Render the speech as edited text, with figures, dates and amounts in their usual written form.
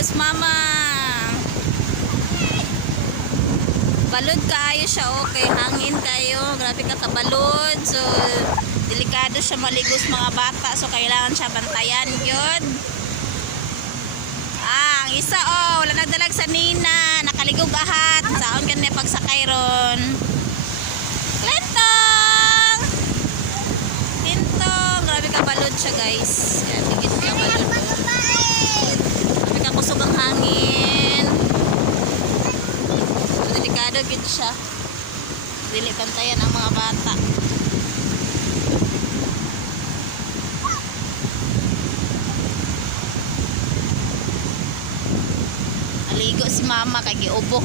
maligos mama. Balod kayo siya, okay, hangin kayo, grabe ka kabalod. So delikado siya maligos mga bata, so kailangan siya bantayan yun. Ang isa wala nagdalag sa nina, nakaligog ahat, saon kan may pagsakay ron. Lentong Lentong, grabe ka balod siya guys, grabe gid ka balod. Grabe ka kusog ang hangin. Delikado gid siya, dili bantayan ang mga bata. Aligo si mama kay giubo.